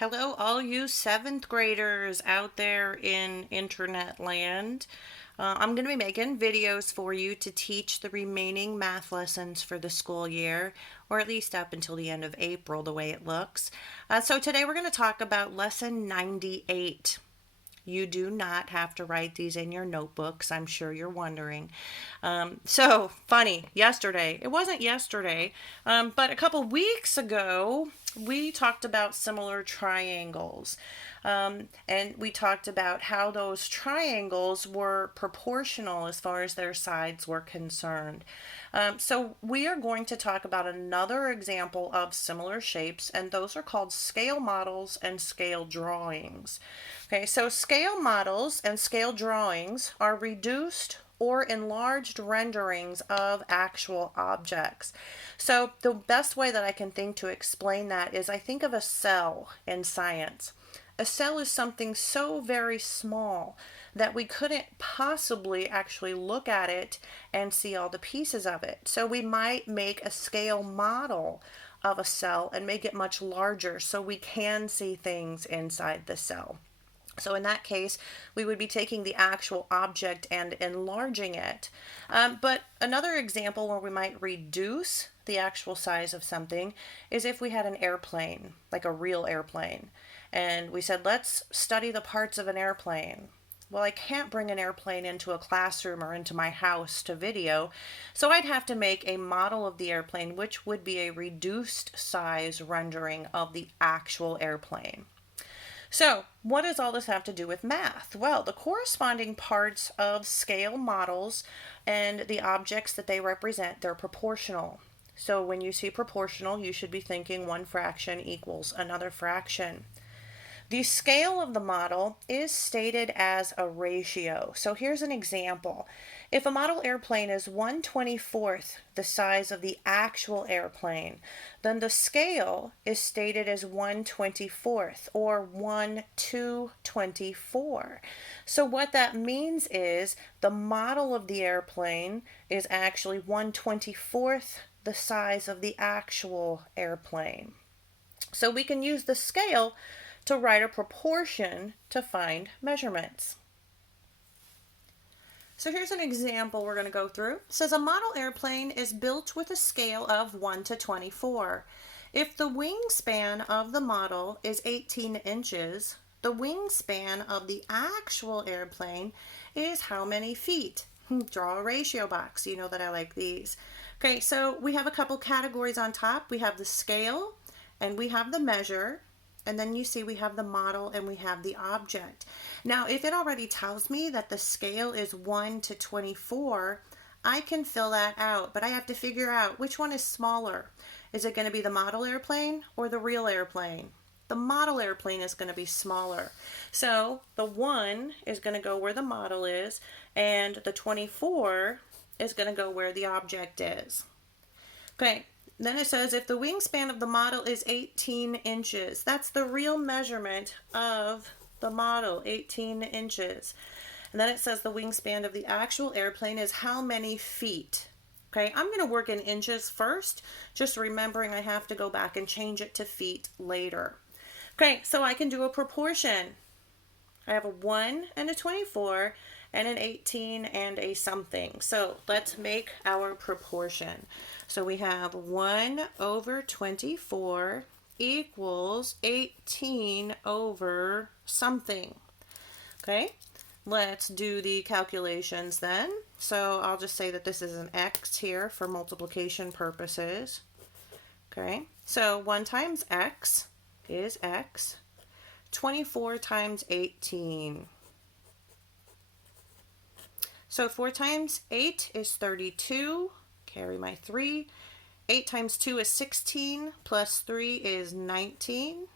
Hello, all you seventh graders out there in internet land. I'm going to be making videos for you to teach the remaining math lessons for the school year, or at least up until the end of April, the way it looks. So today we're going to talk about lesson 98. You do not have to write these in your notebooks. I'm sure you're wondering. So funny, yesterday, it wasn't yesterday, but a couple weeks ago, we talked about similar triangles. And we talked about how those triangles were proportional as far as their sides were concerned. So we are going to talk about another example of similar shapes, and those are called scale models and scale drawings. Okay, so scale models and scale drawings are reduced or enlarged renderings of actual objects. So the best way that I can think to explain that is I think of a cell in science. A cell is something so very small that we couldn't possibly actually look at it and see all the pieces of it. So we might make a scale model of a cell and make it much larger so we can see things inside the cell. So in that case, we would be taking the actual object and enlarging it. But another example where we might reduce the actual size of something is if we had an airplane, like a real airplane, and we said, let's study the parts of an airplane. Well, I can't bring an airplane into a classroom or into my house to video, so I'd have to make a model of the airplane, which would be a reduced size rendering of the actual airplane. So, what does all this have to do with math? Well, the corresponding parts of scale models and the objects that they represent, they're proportional. So, when you see proportional, you should be thinking one fraction equals another fraction. The scale of the model is stated as a ratio. So here's an example. If a model airplane is 1/24th the size of the actual airplane, then the scale is stated as 1/24th or 1/224. So what that means is the model of the airplane is actually 1/24th the size of the actual airplane. So we can use the scale to write a proportion to find measurements. So here's an example we're going to go through. It says a model airplane is built with a scale of 1 to 24. If the wingspan of the model is 18 inches, the wingspan of the actual airplane is how many feet? Draw a ratio box. You know that I like these. Okay, so we have a couple categories on top. We have the scale and we have the measure. And then you see we have the model and we have the object. Now, if it already tells me that the scale is 1 to 24, I can fill that out, but I have to figure out which one is smaller. Is it going to be the model airplane or the real airplane? The model airplane is going to be smaller. So the 1 is going to go where the model is, and the 24 is going to go where the object is. Okay. Then it says if the wingspan of the model is 18 inches, that's the real measurement of the model, 18 inches. And then it says the wingspan of the actual airplane is how many feet. Okay, I'm going to work in inches first, just remembering I have to go back and change it to feet later. Okay, so I can do a proportion. I have a 1 and a 24 and an 18 and a something. So let's make our proportion. So we have 1 over 24 equals 18 over something. Okay, let's do the calculations then. So I'll just say that this is an x here for multiplication purposes. Okay, so 1 times x is x. 24 times 18. So 4 times 8 is 32. Carry my 3. 8 times 2 is 16. Plus 3 is 19.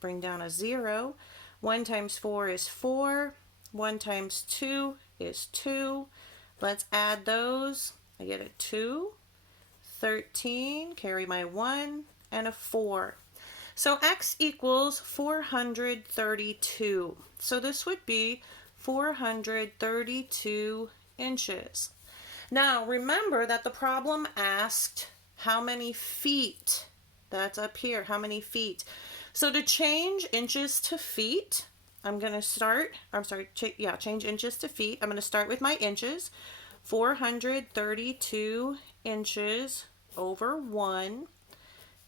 Bring down a 0. 1 times 4 is 4. 1 times 2 is 2. Let's add those. I get a 2. 13. Carry my 1. And a 4. So x equals 432. So this would be 432 inches. Now remember that the problem asked how many feet That's up here. How many feet? So to change inches to feet, I'm going to start, change inches to feet. I'm going to start with my inches. 432 inches over 1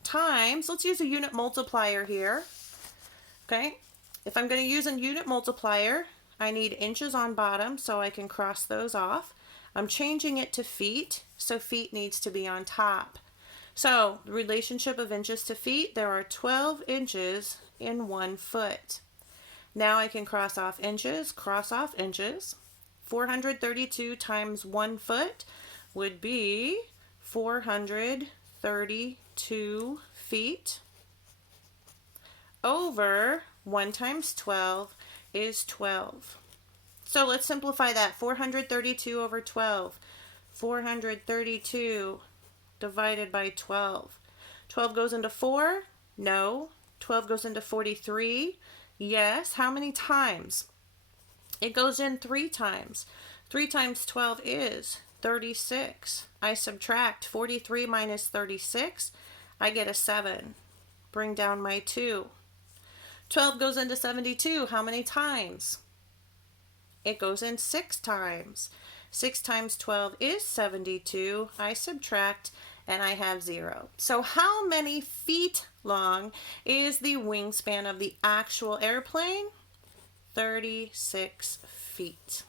times, let's use a unit multiplier here. Okay, if I'm going to use a unit multiplier, I need inches on bottom, so I can cross those off. I'm changing it to feet, so feet needs to be on top. So the relationship of inches to feet, there are 12 inches in 1 foot. Now I can cross off inches, cross off inches. 432 times 1 foot would be 432 feet over 1 times 12 is 12. So let's simplify that. 432 over 12. 432 divided by 12. 12 goes into 4? No. 12 goes into 43? Yes. How many times? It goes in 3 times. 3 times 12 is 36. I subtract 43 minus 36. I get a 7. Bring down my 2. 12 goes into 72. How many times? It goes in 6 times. 6 times 12 is 72. I subtract and I have 0. So how many feet long is the wingspan of the actual airplane? 36 feet.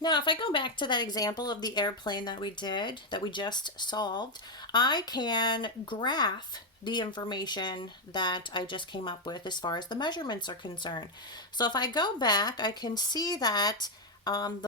Now, if I go back to that example of the airplane that we just solved, I can graph the information that I just came up with as far as the measurements are concerned. So if I go back, I can see that the